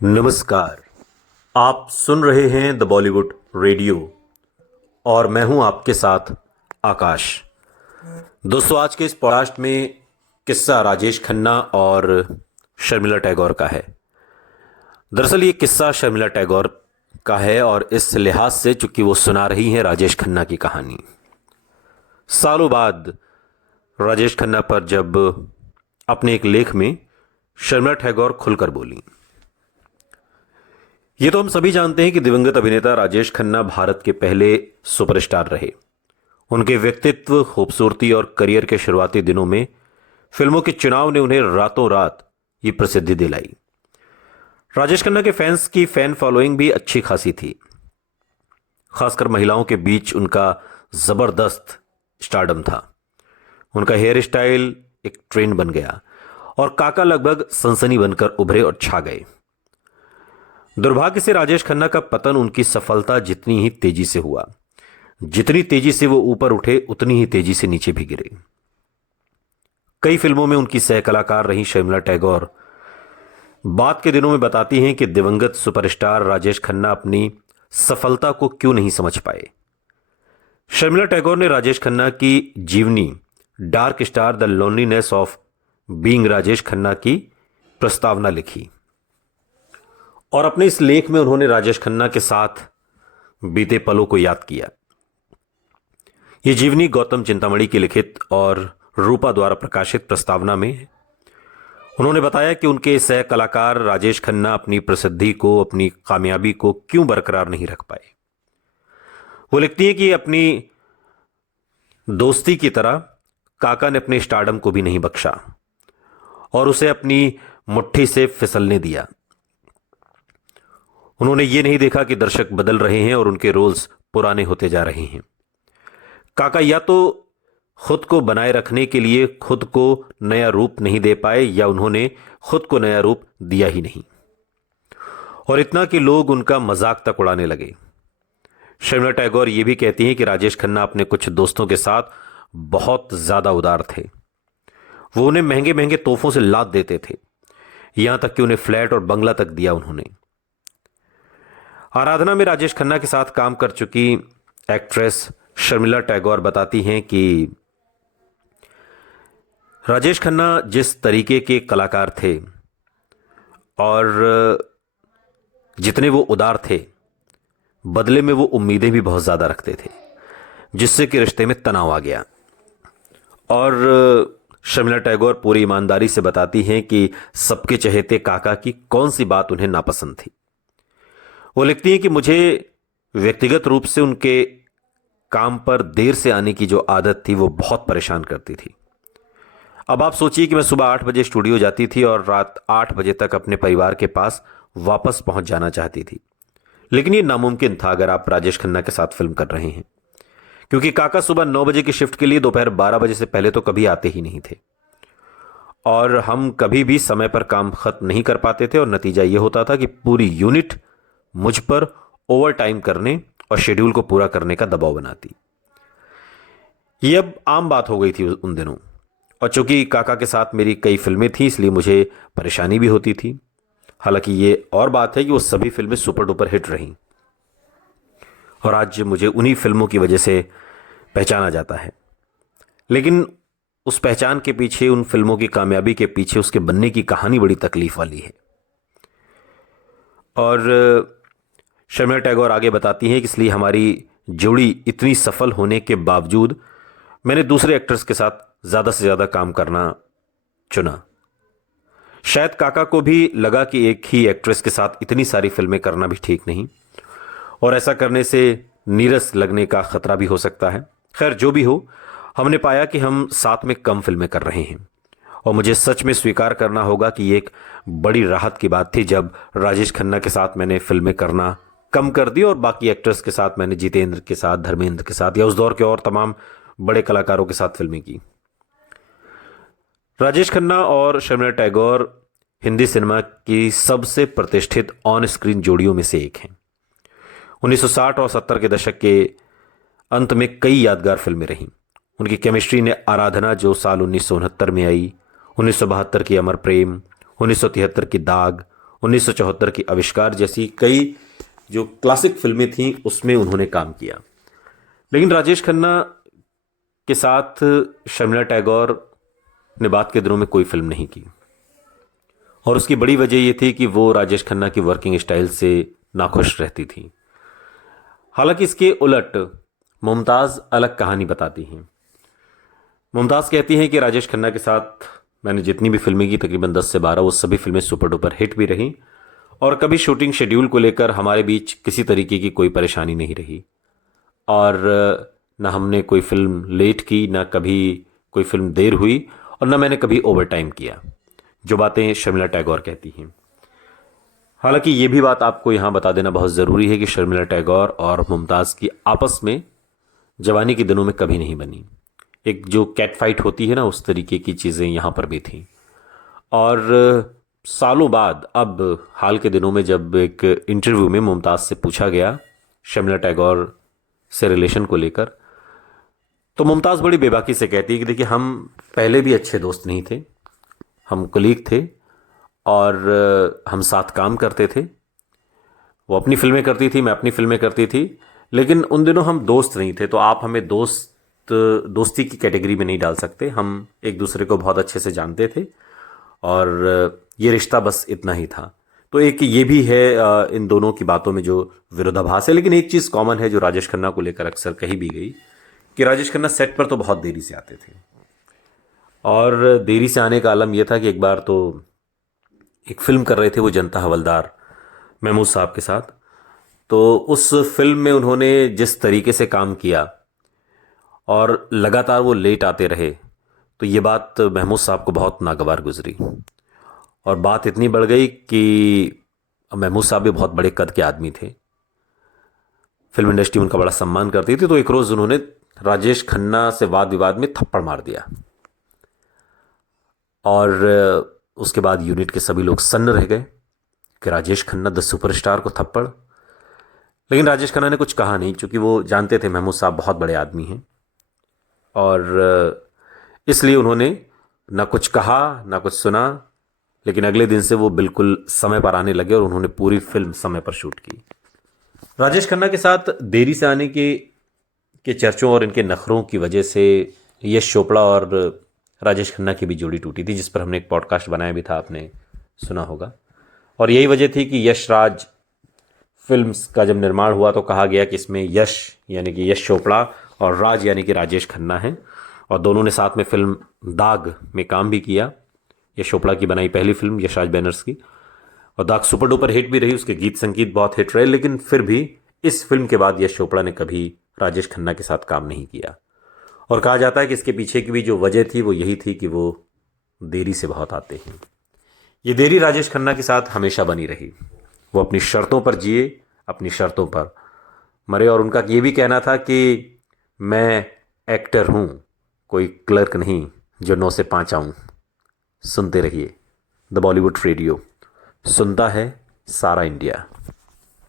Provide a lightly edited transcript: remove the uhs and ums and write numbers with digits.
नमस्कार। आप सुन रहे हैं द बॉलीवुड रेडियो और मैं हूं आपके साथ आकाश। दोस्तों, आज के इस पॉडकास्ट में किस्सा राजेश खन्ना और शर्मिला टैगोर का है। दरअसल ये किस्सा शर्मिला टैगोर का है और इस लिहाज से चूंकि वो सुना रही हैं राजेश खन्ना की कहानी। सालों बाद राजेश खन्ना पर जब अपने एक लेख में शर्मिला टैगोर खुलकर बोली। ये तो हम सभी जानते हैं कि दिवंगत अभिनेता राजेश खन्ना भारत के पहले सुपरस्टार रहे। उनके व्यक्तित्व, खूबसूरती और करियर के शुरुआती दिनों में फिल्मों के चुनाव ने उन्हें रातों रात ये प्रसिद्धि दिलाई। राजेश खन्ना के फैंस की फैन फॉलोइंग भी अच्छी खासी थी। खासकर महिलाओं के बीच उनका जबरदस्त स्टारडम था। उनका हेयर स्टाइल एक ट्रेंड बन गया और काका लगभग सनसनी बनकर उभरे और छा गए। दुर्भाग्य से राजेश खन्ना का पतन उनकी सफलता जितनी ही तेजी से हुआ, जितनी तेजी से वो ऊपर उठे उतनी ही तेजी से नीचे भी गिरे। कई फिल्मों में उनकी सह कलाकार रही शर्मिला टैगोर बाद के दिनों में बताती हैं कि दिवंगत सुपरस्टार राजेश खन्ना अपनी सफलता को क्यों नहीं समझ पाए। शर्मिला टैगोर ने राजेश खन्ना की जीवनी dark star the loneliness of being Rajesh Khanna की प्रस्तावना लिखी और अपने इस लेख में उन्होंने राजेश खन्ना के साथ बीते पलों को याद किया। यह जीवनी गौतम चिंतामणि की लिखित और रूपा द्वारा प्रकाशित प्रस्तावना में है। उन्होंने बताया कि उनके सह कलाकार राजेश खन्ना अपनी प्रसिद्धि को, अपनी कामयाबी को क्यों बरकरार नहीं रख पाए। वो लिखती हैं कि अपनी दोस्ती की तरह काका ने अपने स्टारडम को भी नहीं बख्शा और उसे अपनी मुट्ठी से फिसलने दिया। उन्होंने ये नहीं देखा कि दर्शक बदल रहे हैं और उनके रोल्स पुराने होते जा रहे हैं। काका या तो खुद को बनाए रखने के लिए खुद को नया रूप नहीं दे पाए या उन्होंने खुद को नया रूप दिया ही नहीं, और इतना कि लोग उनका मजाक तक उड़ाने लगे। शर्मिला टैगोर ये भी कहती हैं कि राजेश खन्ना अपने कुछ दोस्तों के साथ बहुत ज्यादा उदार थे। वो उन्हें महंगे महंगे तोहफों से लाद देते थे, यहां तक कि उन्हें फ्लैट और बंगला तक दिया उन्होंने। आराधना में राजेश खन्ना के साथ काम कर चुकी एक्ट्रेस शर्मिला टैगोर बताती हैं कि राजेश खन्ना जिस तरीके के कलाकार थे और जितने वो उदार थे, बदले में वो उम्मीदें भी बहुत ज्यादा रखते थे, जिससे कि रिश्ते में तनाव आ गया। और शर्मिला टैगोर पूरी ईमानदारी से बताती हैं कि सबके चहेते काका की कौन सी बात उन्हें नापसंद थी। वो लिखती हैं कि मुझे व्यक्तिगत रूप से उनके काम पर देर से आने की जो आदत थी वो बहुत परेशान करती थी। अब आप सोचिए कि मैं सुबह 8 बजे स्टूडियो जाती थी और रात 8 बजे तक अपने परिवार के पास वापस पहुंच जाना चाहती थी, लेकिन ये नामुमकिन था अगर आप राजेश खन्ना के साथ फिल्म कर रहे हैं, क्योंकि काका सुबह 9 बजे की शिफ्ट के लिए दोपहर 12 बजे से पहले तो कभी आते ही नहीं थे और हम कभी भी समय पर काम खत्म नहीं कर पाते थे। और नतीजा ये होता था कि पूरी यूनिट मुझ पर ओवर टाइम करने और शेड्यूल को पूरा करने का दबाव बनाती। यह अब आम बात हो गई थी उन दिनों, और चूंकि काका के साथ मेरी कई फिल्में थीं इसलिए मुझे परेशानी भी होती थी। हालांकि ये और बात है कि वो सभी फिल्में सुपर डुपर हिट रहीं और आज मुझे उन्हीं फिल्मों की वजह से पहचाना जाता है, लेकिन उस पहचान के पीछे, उन फिल्मों की कामयाबी के पीछे उसके बनने की कहानी बड़ी तकलीफ वाली है। और शर्मिला टैगोर आगे बताती हैं कि इसलिए हमारी जोड़ी इतनी सफल होने के बावजूद मैंने दूसरे एक्टर्स के साथ ज़्यादा से ज़्यादा काम करना चुना। शायद काका को भी लगा कि एक ही एक्ट्रेस के साथ इतनी सारी फिल्में करना भी ठीक नहीं और ऐसा करने से नीरस लगने का खतरा भी हो सकता है। खैर, जो भी हो, हमने पाया कि हम साथ में कम फिल्में कर रहे हैं और मुझे सच में स्वीकार करना होगा कि ये एक बड़ी राहत की बात थी जब राजेश खन्ना के साथ मैंने फिल्में करना कम कर दी और बाकी एक्टर्स के साथ मैंने जितेंद्र के साथ, धर्मेंद्र के साथ या उस दौर के और तमाम बड़े कलाकारों के साथ फिल्में की। राजेश खन्ना और शर्मिला टैगोर हिंदी सिनेमा की सबसे प्रतिष्ठित ऑन स्क्रीन जोड़ियों में से एक हैं। 1960 और 70 के दशक के अंत में कई यादगार फिल्में रहीं। उनकी केमिस्ट्री ने आराधना, जो साल 1969 में आई, 1972 की अमर प्रेम, 1973 की दाग, 1974 की आविष्कार जैसी कई जो क्लासिक फिल्में थीं उसमें उन्होंने काम किया। लेकिन राजेश खन्ना के साथ शर्मिला टैगोर ने बाद के दिनों में कोई फिल्म नहीं की, और उसकी बड़ी वजह यह थी कि वो राजेश खन्ना की वर्किंग स्टाइल से नाखुश रहती थी। हालांकि इसके उलट मुमताज़ अलग कहानी बताती हैं। मुमताज़ कहती हैं कि राजेश खन्ना के साथ मैंने जितनी भी फिल्में की, तकरीबन 10 से 12, वो सभी फिल्में सुपर डुपर हिट भी रहीं, और कभी शूटिंग शेड्यूल को लेकर हमारे बीच किसी तरीके की कोई परेशानी नहीं रही, और ना हमने कोई फिल्म लेट की, ना कभी कोई फिल्म देर हुई, और ना मैंने कभी ओवर टाइम किया। जो बातें शर्मिला टैगोर कहती हैं। हालांकि ये भी बात आपको यहाँ बता देना बहुत ज़रूरी है कि शर्मिला टैगोर और मुमताज़ की आपस में जवानी के दिनों में कभी नहीं बनी। एक जो कैट फाइट होती है ना, उस तरीके की चीज़ें यहाँ पर भी थीं। और सालों बाद, अब हाल के दिनों में जब एक इंटरव्यू में मुमताज़ से पूछा गया शर्मिला टैगोर से रिलेशन को लेकर, तो मुमताज़ बड़ी बेबाकी से कहती है कि देखिए, हम पहले भी अच्छे दोस्त नहीं थे, हम कलीग थे, और हम साथ काम करते थे। वो अपनी फिल्में करती थी, मैं अपनी फिल्में करती थी, लेकिन उन दिनों हम दोस्त नहीं थे। तो आप हमें दोस्ती की कैटेगरी में नहीं डाल सकते। हम एक दूसरे को बहुत अच्छे से जानते थे, और ये रिश्ता बस इतना ही था। तो एक ये भी है इन दोनों की बातों में जो विरोधाभास है। लेकिन एक चीज़ कॉमन है जो राजेश खन्ना को लेकर अक्सर कही भी गई, कि राजेश खन्ना सेट पर तो बहुत देरी से आते थे, और देरी से आने का आलम यह था कि एक बार तो एक फिल्म कर रहे थे वो जनता हवलदार महमूद साहब के साथ। तो उस फिल्म में उन्होंने जिस तरीके से काम किया और लगातार वो लेट आते रहे, तो ये बात महमूद साहब को बहुत नागवार गुजरी, और बात इतनी बढ़ गई कि महमूद साहब भी बहुत बड़े कद के आदमी थे, फिल्म इंडस्ट्री उनका बड़ा सम्मान करती थी। तो एक रोज़ उन्होंने राजेश खन्ना से वाद विवाद में थप्पड़ मार दिया, और उसके बाद यूनिट के सभी लोग सन्न रह गए कि राजेश खन्ना द सुपरस्टार को थप्पड़। लेकिन राजेश खन्ना ने कुछ कहा नहीं, क्योंकि वो जानते थे महमूद साहब बहुत बड़े आदमी हैं, और इसलिए उन्होंने ना कुछ कहा ना कुछ सुना। लेकिन अगले दिन से वो बिल्कुल समय पर आने लगे, और उन्होंने पूरी फिल्म समय पर शूट की। राजेश खन्ना के साथ देरी से आने के चर्चों और इनके नखरों की वजह से यश चोपड़ा और राजेश खन्ना की भी जोड़ी टूटी थी, जिस पर हमने एक पॉडकास्ट बनाया भी था, आपने सुना होगा। और यही वजह थी कि यश राज फिल्म्स का जब निर्माण हुआ तो कहा गया कि इसमें यश यानी कि यश चोपड़ा और राज यानी कि राजेश खन्ना हैं, और दोनों ने साथ में फिल्म दाग में काम भी किया। यश चोपड़ा की बनाई पहली फिल्म यशराज बैनर्स की, और दाग सुपर डुपर हिट भी रही, उसके गीत संगीत बहुत हिट रहे। लेकिन फिर भी इस फिल्म के बाद यश चोपड़ा ने कभी राजेश खन्ना के साथ काम नहीं किया, और कहा जाता है कि इसके पीछे की भी जो वजह थी वो यही थी कि वो देरी से बहुत आते हैं। ये देरी राजेश खन्ना के साथ हमेशा बनी रही। वो अपनी शर्तों पर जिए, अपनी शर्तों पर मरे, और उनका ये भी कहना था कि मैं एक्टर हूँ, कोई क्लर्क नहीं जो 9 से 5 आऊँ। सुनते रहिए द बॉलीवुड रेडियो, सुनता है सारा इंडिया।